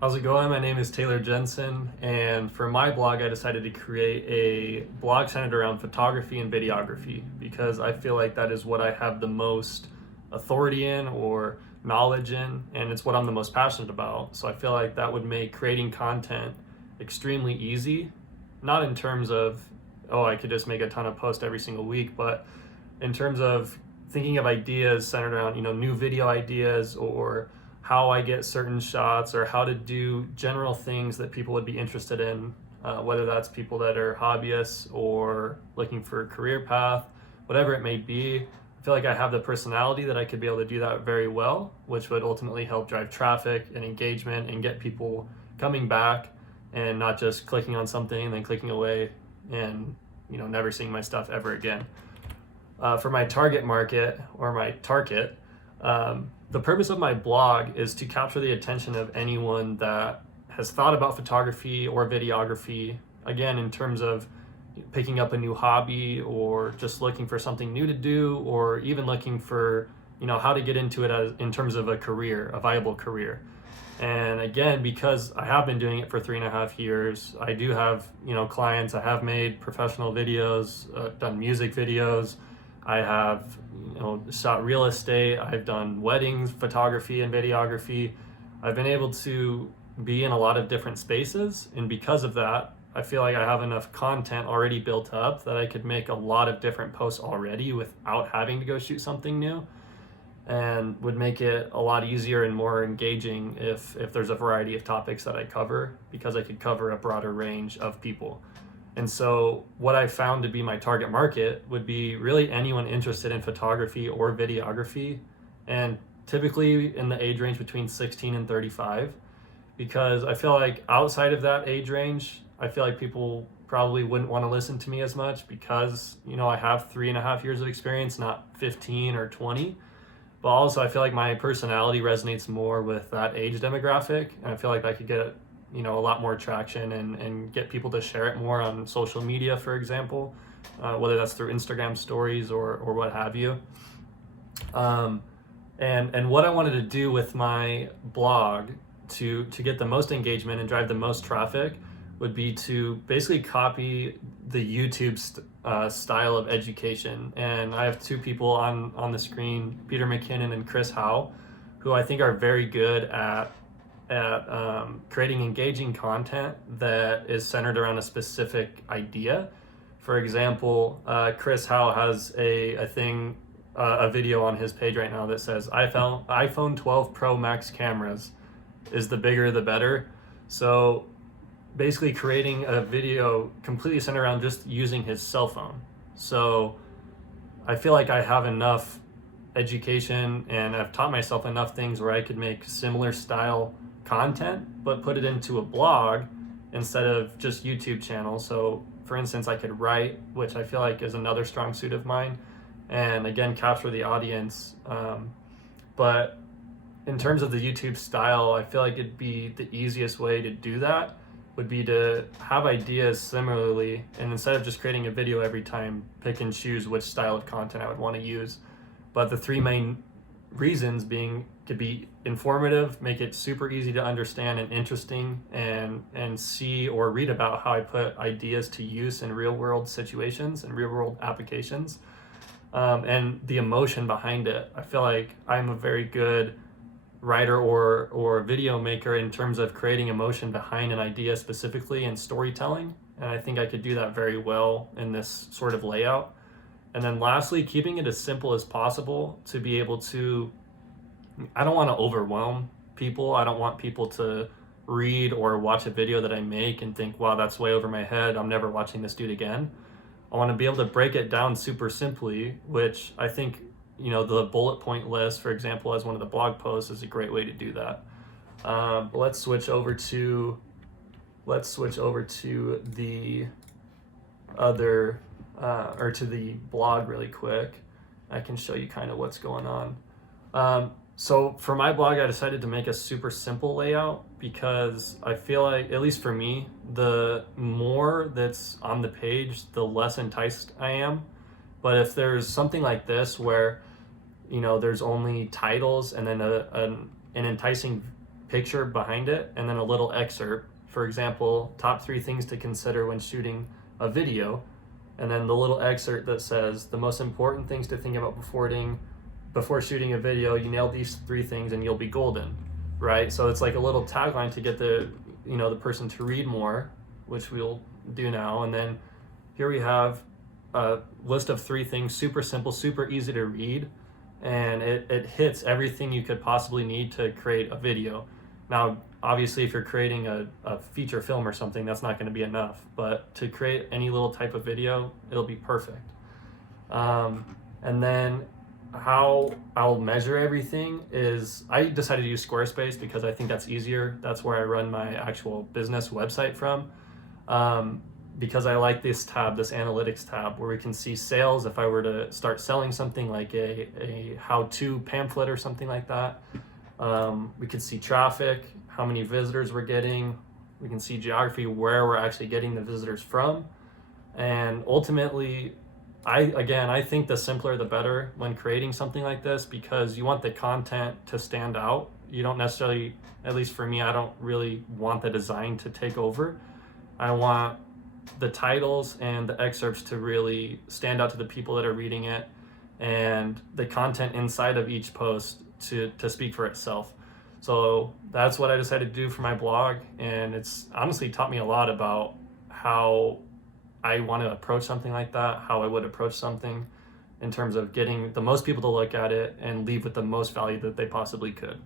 How's it going? My name is Taylor Jenson, and for my blog, I decided to create a blog centered around photography and videography because I feel like that is what I have the most authority in or knowledge in, and it's what I'm the most passionate about. So I feel like that would make creating content extremely easy, not in terms of, oh, I could just make a ton of posts every single week, but in terms of thinking of ideas centered around, new video ideas or how I get certain shots or how to do general things that people would be interested in, whether that's people that are hobbyists or looking for a career path, whatever it may be. I feel like I have the personality that I could be able to do that very well, which would ultimately help drive traffic and engagement and get people coming back and not just clicking on something and then clicking away and never seeing my stuff ever again. For my target market or my target, the purpose of my blog is to capture the attention of anyone that has thought about photography or videography, again, in terms of picking up a new hobby or just looking for something new to do, or even looking for, how to get into it in terms of a career, a viable career. And again, because I have been doing it for 3.5 years, I do have, clients. I have made professional videos, done music videos. I have, shot real estate. I've done weddings, photography and videography. I've been able to be in a lot of different spaces. And because of that, I feel like I have enough content already built up that I could make a lot of different posts already without having to go shoot something new, and would make it a lot easier and more engaging if there's a variety of topics that I cover, because I could cover a broader range of people. And so what I found to be my target market would be really anyone interested in photography or videography, and typically in the age range between 16 and 35, because I feel like outside of that age range, I feel like people probably wouldn't want to listen to me as much because, I have 3.5 years of experience, not 15 or 20. But also I feel like my personality resonates more with that age demographic, and I feel like I could get a lot more traction and get people to share it more on social media, for example, whether that's through Instagram stories or what have you. And what I wanted to do with my blog to get the most engagement and drive the most traffic would be to basically copy the YouTube style of education. And I have two people on the screen, Peter McKinnon and Chris Howe, who I think are very good at creating engaging content that is centered around a specific idea. For example, Chris Howe has a video on his page right now that says iPhone 12 Pro Max cameras is the bigger the better. So basically creating a video completely centered around just using his cell phone. So I feel like I have enough education and I've taught myself enough things where I could make similar style content but put it into a blog instead of just YouTube channel. So for instance, I could write, which I feel like is another strong suit of mine, and again capture the audience. But in terms of the YouTube style, I feel like it'd be the easiest way to do that would be to have ideas similarly, and instead of just creating a video every time, pick and choose which style of content I would want to use. But the three main reasons being to be informative, make it super easy to understand and interesting, and see or read about how I put ideas to use in real world situations and real world applications, and the emotion behind it. I feel like I'm a very good writer or video maker in terms of creating emotion behind an idea specifically and storytelling, and I think I could do that very well in this sort of layout. And then lastly, keeping it as simple as possible to be able to, I don't want to overwhelm people. I don't want people to read or watch a video that I make and think, wow, that's way over my head, I'm never watching this dude again. I want to be able to break it down super simply, which I think the bullet point list, for example, as one of the blog posts is a great way to do that. Let's switch over to the other, or to the blog really quick. I can show you kind of what's going on. So for my blog, I decided to make a super simple layout because I feel like, at least for me, the more that's on the page, the less enticed I am. But if there's something like this where there's only titles and then an enticing picture behind it and then a little excerpt. For example, top 3 things to consider when shooting a video, and then the little excerpt that says the most important things to think about before shooting a video. You nail these 3 things and you'll be golden, right? So it's like a little tagline to get the person to read more, which we'll do now. And then here we have a list of 3 things, super simple, super easy to read, and it hits everything you could possibly need to create a video. Now, obviously, if you're creating a feature film or something, that's not going to be enough, but to create any little type of video, it'll be perfect. And then how I'll measure everything is I decided to use Squarespace because I think that's easier. That's where I run my actual business website from. Because I like this tab, this analytics tab, where we can see sales. If I were to start selling something like a how-to pamphlet or something like that, we could see traffic, how many visitors we're getting. We can see geography, where we're actually getting the visitors from. And ultimately, I think the simpler the better when creating something like this, because you want the content to stand out. You don't necessarily, at least for me, I don't really want the design to take over. I want the titles and the excerpts to really stand out to the people that are reading it, and the content inside of each post to speak for itself. So that's what I decided to do for my blog, and it's honestly taught me a lot about how I want to approach something like that, how I would approach something in terms of getting the most people to look at it and leave with the most value that they possibly could.